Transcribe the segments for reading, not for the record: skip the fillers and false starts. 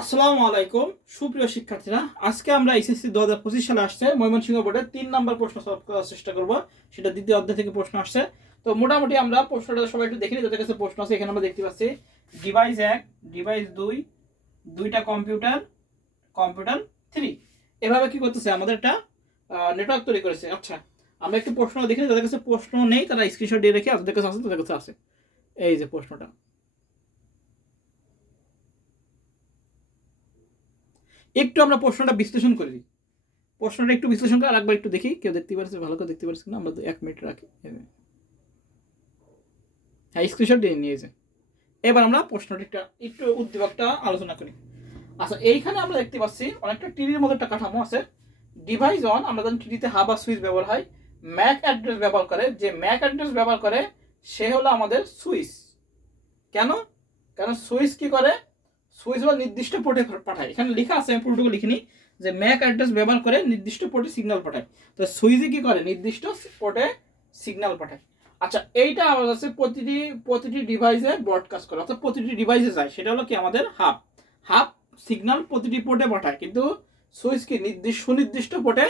আসসালামু আলাইকুম সুপ্রিয় শিক্ষার্থীরা, আজকে আমরা এসএসসি 2025 সালে আসছে ময়মনসিংহ বোর্ডের 3 নাম্বার প্রশ্ন সলভ করার চেষ্টা করব। সেটা দ্বিতীয় অধ্যায় থেকে প্রশ্ন আসছে। তো মোটামুটি আমরা প্রশ্নটা সবাই একটু দেখে নিই, যাদের কাছে প্রশ্ন আছে। এখানে আমরা দেখতে পাচ্ছি ডিভাইস 1, ডিভাইস 2, দুইটা কম্পিউটার, কম্পিউটার 3। এভাবে কি করতেছে, আমাদের একটা নেটওয়ার্ক তৈরি করেছে। আচ্ছা, আমরা একটু প্রশ্ন দেখি, যাদের কাছে প্রশ্ন নেই তারা স্ক্রিনশট দিয়ে রেখে, যাদের কাছে আছে তাদের কাছে আছে। এই যে প্রশ্নটা, একটু আমরা প্রশ্নটা বিশ্লেষণ করে দিই। প্রশ্নটা একটু বিশ্লেষণ করে আরেকবার একটু দেখি, কেউ দেখতে পারছে, ভালো করে দেখতে পারছে না। আমরা 1 মিনিট রাখি। হ্যাঁ, স্ক্রিনশট দিয়ে নিয়েছে। এবার আমরা প্রশ্নটা একটু উদ্দীপকটা আলোচনা করি। আচ্ছা, এইখানে আমরা দেখতে পাচ্ছি অনেকটা টিভির মধ্যে একটা কাঠামো আছে। ডিভাইস অন, আমরা জানি টিভিতে হাব আর সুইচ ব্যবহার হয়। ম্যাক অ্যাড্রেস ব্যবহার করে, যে ম্যাক অ্যাড্রেস ব্যবহার করে সে হলো আমাদের সুইচ। কেন? কারণ সুইচ কি করে, সুইচ হলো নির্দিষ্ট পোর্টে পাঠায়। এখানে লেখা আছে, আমি পুরোটুকু লিখিনি, যে ম্যাক অ্যাড্রেস ব্যবহার করে নির্দিষ্ট পোর্টে সিগন্যাল পাঠায়। তো সুইচে কি করে, নির্দিষ্ট পোর্টে সিগন্যাল পাঠায়। আচ্ছা, এইটা আবার আছে প্রতিটি ডিভাইসে ব্রডকাস্ট করে, অর্থাৎ প্রতিটি ডিভাইসে যায়। সেটা হলো কি আমাদের হাব। হাব সিগন্যাল প্রতিটি পোর্টে পাঠায়, কিন্তু সুইচ কি সুনির্দিষ্ট পোর্টে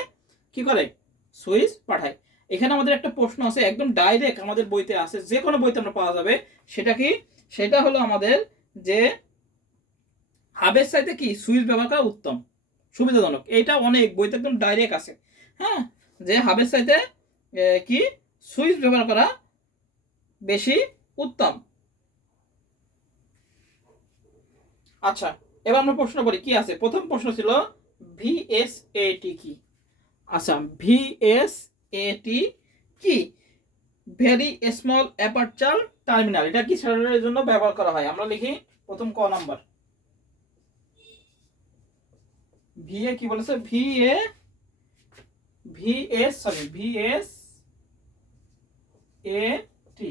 কি করে, সুইচ পাঠায়। এখানে আমাদের একটা প্রশ্ন আছে, একদম ডাইরেক্ট আমাদের বইতে আছে, যে কোনো বইতে আমরা পাওয়া যাবে। সেটা কি, সেটা হলো আমাদের যে হাবের চাইতে কি সুইচ ব্যবহার করা উত্তম, সুবিধাজনক। এইটা অনেক বইতে একদম ডাইরেক্ট আছে। হ্যাঁ, যে হাবের চাইতে কি সুইচ ব্যবহার করা বেশি উত্তম। আচ্ছা, এবার আমরা প্রশ্ন করি কি আছে। প্রথম প্রশ্ন ছিল ভিএসএটি কি। আচ্ছা, ভিএসএটি কি? Very small aperture terminal. এটা কি স্যাটেলাইটের জন্য ব্যবহার করা হয়? আমরা লিখি প্রথম ক নাম্বার। ভিএ কি বলেছে, ভিএ ভিএস সরি ভিএস এটি,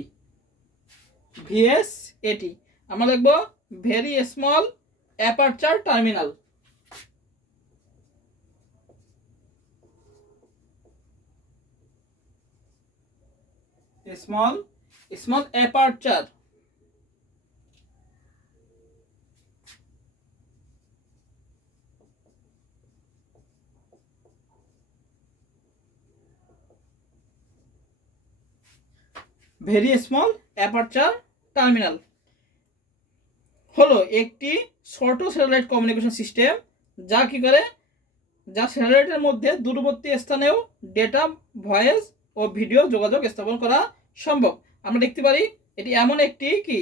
ভিএস এটি আমরা লিখবো very small aperture terminal. Small small aperture, very small aperture terminal হলো একটি ছোট স্যাটেলাইট কমিউনিকেশন সিস্টেম, যা কি করে, যা স্যাটেলাইটের মধ্যে দূরবর্তী স্থানেও ডেটা, ভয়েস ও ভিডিও যোগাযোগ স্থাপন করা সম্ভব। আমরা দেখতে পারি এটি এমন একটি কি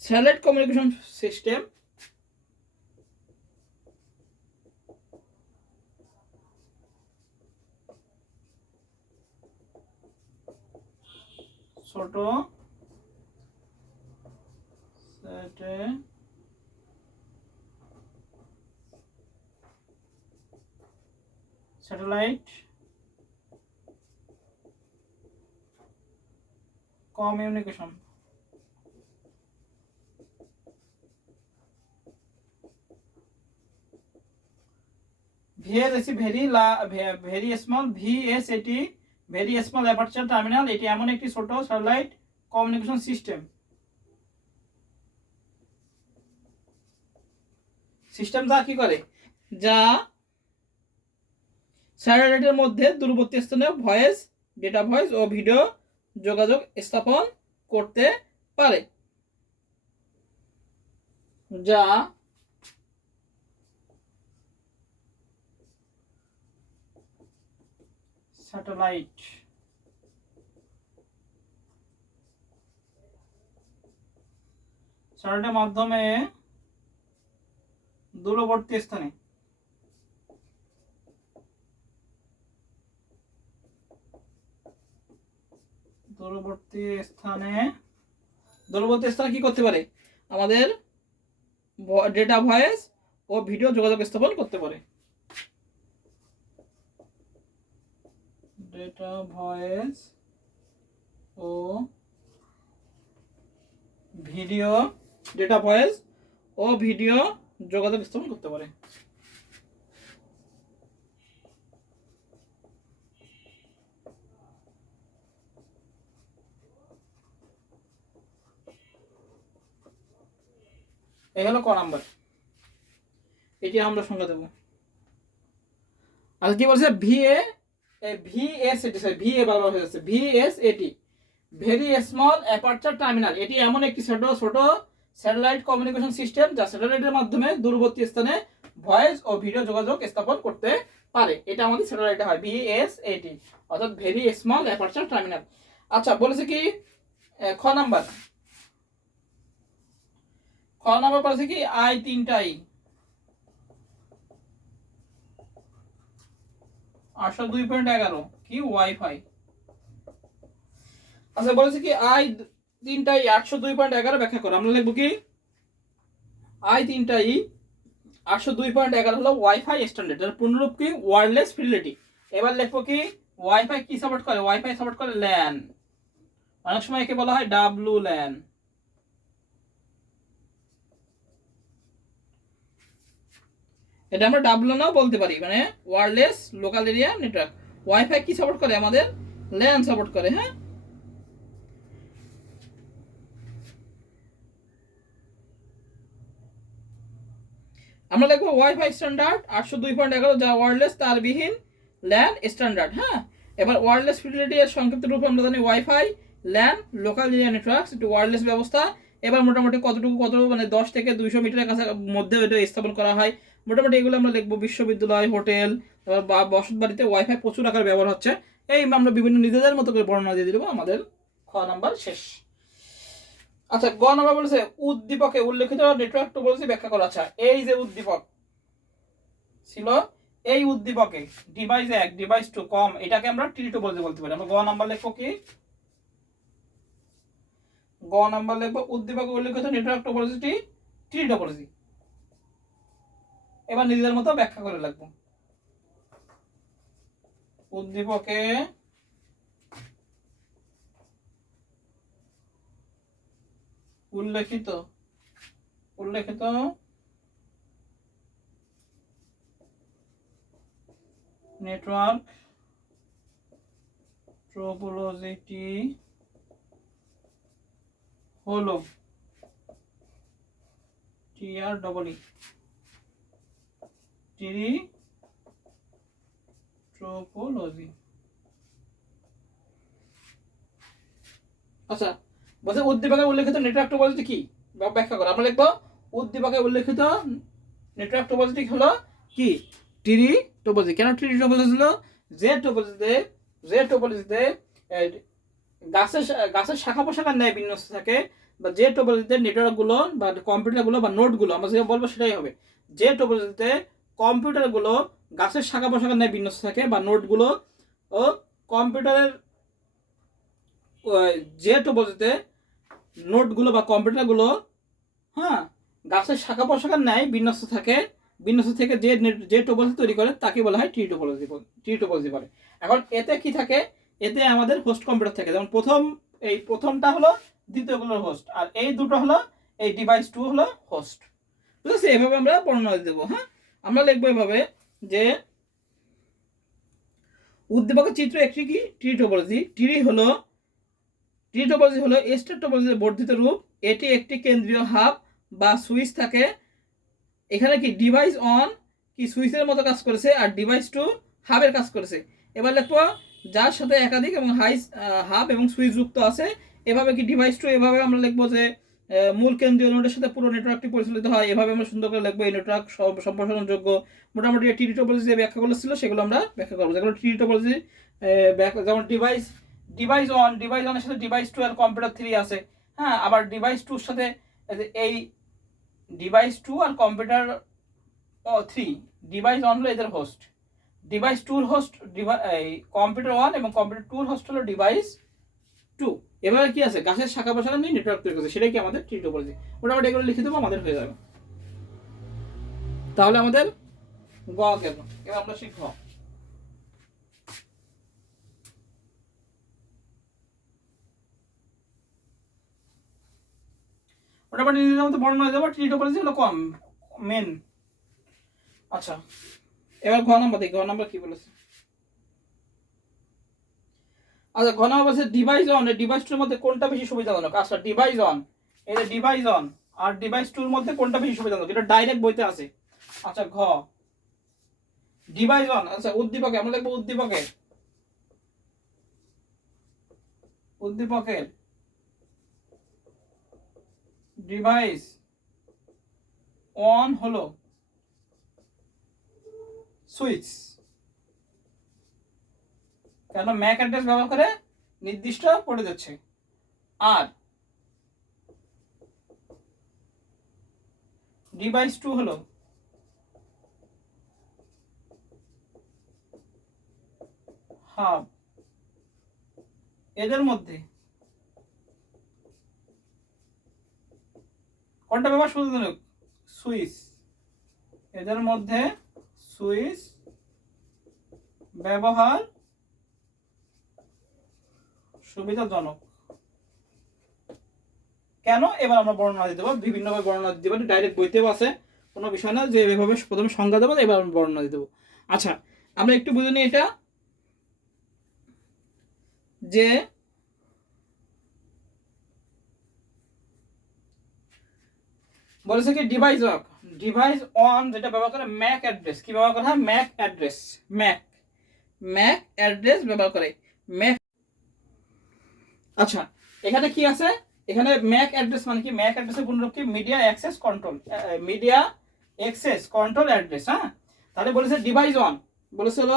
স্যাটেলাইট কমিউনিকেশন সিস্টেম ছোট satellite communication VS very small VSAT very small aperture terminal, এটি এমন একটি ছোট স্যাটেলাইট কমিউনিকেশন সিস্টেম যা কি করে, যা স্যাটেলাইটের মধ্যে দূরবর্তী স্থানে ভয়েস, ডেটা ভয়েস ও ভিডিও যোগাযোগ স্থাপন করতে পারে। যা স্যাটেলাইটের মাধ্যমে দূরবর্তী স্থানে দূরবর্তী স্থানে কি করতে পারে, আমাদের ডেটা ভয়েস ও ভিডিও যোগাযোগ স্থাপন করতে পারে। ডেটা ভয়েস ও ভিডিও যোগাযোগ স্থাপন করতে পারে। এই হলো ক নাম্বার। এটি আমরা সংজ্ঞা দেবো। আচ্ছা কি বলছে ভিএসএটি, সরি ভিএ বারবার হয়ে যাচ্ছে, ভিএসএটি ভেরি স্মল অ্যাপারচার টার্মিনাল। এটি এমন একটি ছোট ছোট স্যাটেলাইট কমিউনিকেশন সিস্টেম যা স্যাটেলাইটের মাধ্যমে দূরবর্তী স্থানে ভয়েস ও ভিডিও যোগাযোগ স্থাপন করতে পারে। এটা আমাদের স্যাটেলাইটে হয় ভিএসএটি, অর্থাৎ ভেরি স্মল অ্যাপারচার টার্মিনাল। আচ্ছা বলেছে কি খ নাম্বার বলেছে কি আই তিনটাই 802.11 কি ওয়াইফাই। আচ্ছা বলেছে কি আই তিনটাই 802.11 ব্যাখ্যা করো। আমরা লিখবো কি আই তিনটাই 802.11 হলো ওয়াইফাই স্ট্যান্ডার্ড, এর পূর্ণরূপ কি ওয়্যারলেস ফিডেলিটি। এবার লিখবো কি ওয়াইফাই কি সাপোর্ট করে, ওয়াইফাই সাপোর্ট করে ল্যান, অনেক সময় একে বলা হয় ডাব্লু ল্যান। এটা আমরা ডাব্লু নাও বলতে পারি, মানে wireless local area network. Wifi কি সাপোর্ট করে, আমাদের ল্যান সাপোর্ট করে। হ্যাঁ আমরা লিখবো ওয়াইফাই স্ট্যান্ডার্ড 802.11 যা ওয়্যারলেস তারবিহীন ল্যান স্ট্যান্ডার্ড। হ্যাঁ এবার ওয়্যারলেস ফিডেলিটি এর সংক্ষিপ্ত রূপ আমরা জানি wifi LAN local area networks, একটু ওয়্যারলেস ব্যবস্থা। এবার মোটামুটি কতটুকু মানে 10 থেকে 200 মিটারের কাছে মধ্যে এটা স্থাপন করা হয়। মোটামুটি এগুলো আমরা লিখবো বিশ্ববিদ্যালয়, হোটেল বা বসত বাড়িতে ওয়াইফাই প্রচুর আকারে ব্যবহার হচ্ছে। এই আমরা বিভিন্ন নিজেদের মতো করে বর্ণনা দিয়ে দেবো। আমাদের খ নাম্বার শেষ। আচ্ছা গ নাম্বার বলেছে উদ্দীপকে উল্লেখিত নেটওয়ার্ক টোপোলজি ব্যাখ্যা করা। আচ্ছা এই যে উদ্দীপক ছিল, এই উদ্দীপকে ডিভাইস 1 ডিভাইস 2 কম, এটাকে আমরা টি টোপোলজি বলতে পারি। আমরা গ নাম্বার লিখবো কি গ নাম্বার লিখবো উদ্দীপকে উল্লেখিত নেটওয়ার্ক টোপোলজিটি টি টোপোলজি। এবার নিজেদের মতো ব্যাখ্যা করে লিখবো উদ্দীপকে উল্লেখিত নেটওয়ার্ক টোপোলজিটি হলো টিআরডব্লিউ টি টোপোলজি। আচ্ছা বলছে উদ্দীপকে উল্লেখিত নেটওয়ার্ক টোপোলজি কি ব্যাখ্যা করো। আমরা লিখবো উদ্দীপকে উল্লেখিত নেটওয়ার্ক টোপোলজি হলো কি টিরি টোপোলজি। কেন টিরি টোপোলজি হলো যে টোপোলজিতে গাছের শাখা পোশাকার ন্যায় বিন্যস্ত থাকে, বা যে টোপোলজিতে নেটওয়ার্কগুলো বা কম্পিউটারগুলো বা নোটগুলো আমরা যেটা বলবো সেটাই হবে। যে টোপোলজিতে কম্পিউটারগুলো গাছের শাখা পোশাকার ন্যায় বিন্যস্ত থাকে, বা নোটগুলো ও কম্পিউটারের যে টোপোলজিতে নোটগুলো বা কম্পিউটারগুলো হ্যাঁ গাছের শাখা পোশাকার ন্যায় বিন্যস্ত থেকে যে টোপোলজি তৈরি করে তাকে বলা হয় টি টোপোলজি বলে। এখন এতে কি থাকে, এতে আমাদের হোস্ট কম্পিউটার থাকে। যেমন প্রথমটা হলো দ্বিতীয়গুলোর হোস্ট, আর এই দুটো হলো এই ডিভাইস 2 হলো হোস্ট। ঠিক আছে, এভাবে আমরা বর্ণনা দেবো। হ্যাঁ আমরা লিখবো এভাবে যে উদ্দীপকের চিত্র একটি কি টি টোপোলজি। টি টোপোলজি হলো স্টেট টোপোলজির বর্ধিত রূপ। এটি একটি কেন্দ্রীয় হাব বা সুইচ থাকে। এখানে কি ডিভাইস 1 কি সুইচের মতো কাজ করেছে, আর ডিভাইস 2 হাবের কাজ করেছে। এবার লিখবো যার সাথে একাধিক এবং হাব এবং সুইচ যুক্ত আছে। এভাবে কি ডিভাইস 2 এভাবে আমরা লিখবো যে মূল কেন্দ্রীয় নোডের সাথে পুরো নেটওয়ার্কটি পরিচালিত হয়। এভাবে আমরা সুন্দর করে লিখবো এই নেটওয়ার্ক সম্প্রসারণযোগ্য। মোটামুটি টি টোপোলজি যে ব্যাখ্যাগুলো ছিল সেগুলো আমরা ব্যাখ্যা করবো, যেগুলো টি টোপোলজি যেমন ডিভাইস 1 এর সাথে ডিভাইস 2 আর কম্পিউটার 3 আছে। হ্যাঁ আবার ডিভাইস 2 এর সাথে এই ডিভাইস 2 আর কম্পিউটার 3, ডিভাইস 1 হলো এদের হোস্ট, ডিভাইস 2 এর হোস্ট এই কম্পিউটার 1 এবং কম্পিউটার 2 এর হোস্ট হলো ডিভাইস 2। এভাবে কি আছে গাছের শাখা প্রশাখা নিয়ে নেটওয়ার্ক তৈরি করছে, সেটাই কি আমাদের টি টোপোলজি। মোটামুটি এগুলো লিখে দেবো, আমাদের হয়ে যাবে। তাহলে আমাদের গ গেল। এবার আমরা শিখব মোটামুটি নিজেদের মতো বর্ণনা হয়ে যাবে। টি টোপোলজি হলো কম মেন। আচ্ছা এবার ঘ নাম্বার দেখি, ঘ নাম্বার কি বলেছে। আচ্ছা ঘ নাম্বার বলছে ডিভাইস 1 এর ডিভাইস 2 এর মধ্যে কোনটা বেশি সুবিধাজনক। আচ্ছা ডিভাইস 1 এই যে ডিভাইস 1 আর ডিভাইস 2 এর মধ্যে কোনটা বেশি সুবিধাজনক, এটা ডাইরেক্ট বইতে আছে। আচ্ছা ঘ ডিভাইস 1, আচ্ছা উদ্দীপকে আমরা লিখবো উদ্দীপকের ডিভাইস 1 হলো সুইচ, কেন ম্যাক অ্যাড্রেস ব্যবহার করে নির্দিষ্ট পড়ে যাচ্ছে। আর ডিভাইস 2 হলো হাব। এদের মধ্যে কোনটা ব্যবহার সুবিধাজনক? সুইচ। এদের মধ্যে সুইচ ব্যবহার সুবিধাজনক। কেন এবার আমরা বর্ণনা দিতে পারবো, বিভিন্নভাবে বর্ণনা দিতে পারি, ডাইরেক্ট বইতেও আছে, কোনো বিষয় না যে এভাবে প্রথমে সংজ্ঞা দেবো এবার আমরা বর্ণনা দিতে দেবো। আচ্ছা আমরা একটু বুঝে নিই এটা, যে বলেছে কি ডিভাইস 1 যেটা ব্যবহার করে ম্যাক অ্যাড্রেস, কি ব্যবহার করা হয়? ম্যাক অ্যাড্রেস, ম্যাক অ্যাড্রেস ব্যবহার করে ম্যাক। আচ্ছা এখানে কি আছে? এখানে ম্যাক অ্যাড্রেস মানে কি? ম্যাক অ্যাড্রেসের পূর্ণরূপ কি? Media access control address. হ্যাঁ, তাহলে বলেছে ডিভাইস 1, বলেছিল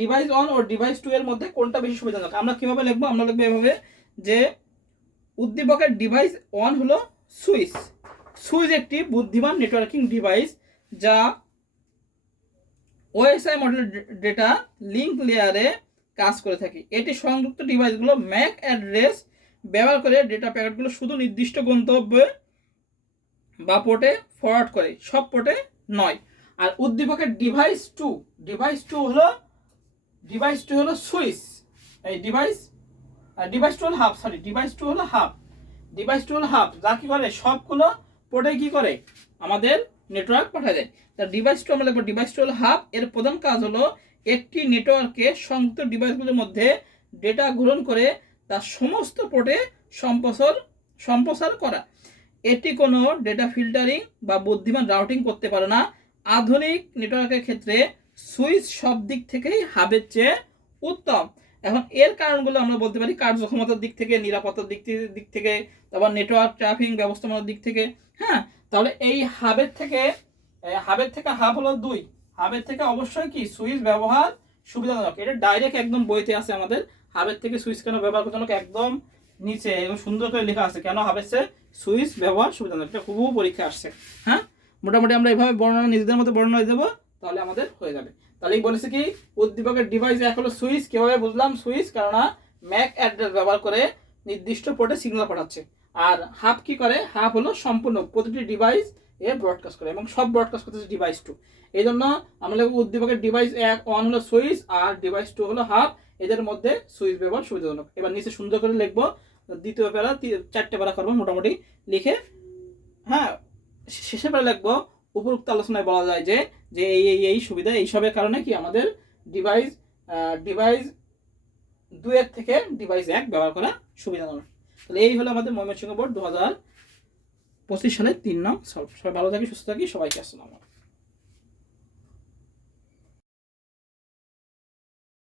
ডিভাইস 1 ও ডিভাইস 2 এর মধ্যে কোনটা বেশি সুবিধাজনক। আমরা কিভাবে লিখবো? আমরা লিখবো এভাবে যে উদ্দীপকের ডিভাইস 1 হলো সুইচ। সুইচ একটি বুদ্ধিমান নেটওয়ার্কিং ডিভাইস যা ওএসআই মডেল ডেটা লিঙ্ক লেয়ারে কাজ করে থাকে। এটি সংযুক্ত ডিভাইসগুলো ম্যাক অ্যাড্রেস ব্যবহার করে ডেটা প্যাকেটগুলো শুধু নির্দিষ্ট গন্তব্যে বা পোর্টে ফরওয়ার্ড করে, সব পোর্টে নয়। আর উদ্দীপকের ডিভাইস 2 হলো সুইচ। এই ডিভাইস 2 হলো হাব, ডিভাইস 2 হলো হাব, যা কি করে সবগুলো পোর্টে কি করে আমাদের নেটওয়ার্ক পাঠায় দেয়। তা ডিভাইস 2 আমরা লিখবো ডিভাইস 2 হলো হাব। এর প্রধান কাজ হলো একটি নেটওয়ার্কে সংযুক্ত ডিভাইসগুলোর মধ্যে ডেটা গ্রহণ করে তার সমস্ত পোর্টে সম্প্রসার করা। এটি কোনো ডেটা ফিল্টারিং বা বুদ্ধিমান রাউটিং করতে পারে না। আধুনিক নেটওয়ার্কের ক্ষেত্রে সুইচ সব দিক থেকেই হাবের চেয়ে উত্তম। এখন এর কারণগুলো আমরা বলতে পারি কার্যক্ষমতার দিক থেকে, নিরাপত্তার দিক থেকে, তারপর নেটওয়ার্ক ট্রাফিক ব্যবস্থাপনার দিক থেকে। হ্যাঁ, তাহলে এই হাবের থেকে হাব হলো 2, হাবের থেকে অবশ্যই কি সুইচ ব্যবহার সুবিধাজনক। এটা ডাইরেক্ট একদম বইতে আছে আমাদের, হাবের থেকে সুইচ কেন ব্যবহার করতে একদম নিচে এবং সুন্দর করে লেখা আছে কেন হাবের চেয়ে সুইচ ব্যবহার সুবিধাজনক। এটা খুব পরীক্ষা আসছে। হ্যাঁ, মোটামুটি আমরা এইভাবে বর্ণনা নিজেদের মতো বর্ণনা দেবো, তাহলে আমাদের হয়ে যাবে। তাহলে বলেছে কি উদ্দীপকের ডিভাইস 1 হলো সুইচ। কিভাবে বুঝলাম? সুইচ কেননা ম্যাক অ্যাড্রেস ব্যবহার করে নির্দিষ্ট পোর্টে সিগন্যাল পাঠাচ্ছে। আর হাব কি করে? হাব হলো সম্পূর্ণ প্রতিটি ডিভাইস এর ব্রডকাস্ট করে এবং সব ব্রডকাস্ট করতেছে ডিভাইস 2। এই জন্য আমরা লিখব উদ্দীপকের ডিভাইস 1 হলো সুইচ আর ডিভাইস 2 হলো হাব। এদের মধ্যে সুইচ ব্যবহার সুবিধাজনক। এবার নিচে সুন্দর করে লিখবো, দ্বিতীয় প্যারা 4টে প্যারা করবো মোটামুটি লিখে। হ্যাঁ, শেষে প্যারা লিখবো উপরোক্ত আলোচনায় বলা যায় যে এই সুবিধা এইসবের কারণে কি আমাদের ডিভাইস 2 এর থেকে ডিভাইস 1 ব্যবহার করা সুবিধাজনক। তাহলে এই হলো আমাদের ময়মনসিংহ বোর্ড 2025 সালের 3 নং সলভ। সবাই ভালো থাকি, সুস্থ থাকি, সবাইকে আসসালামু আলাইকুম।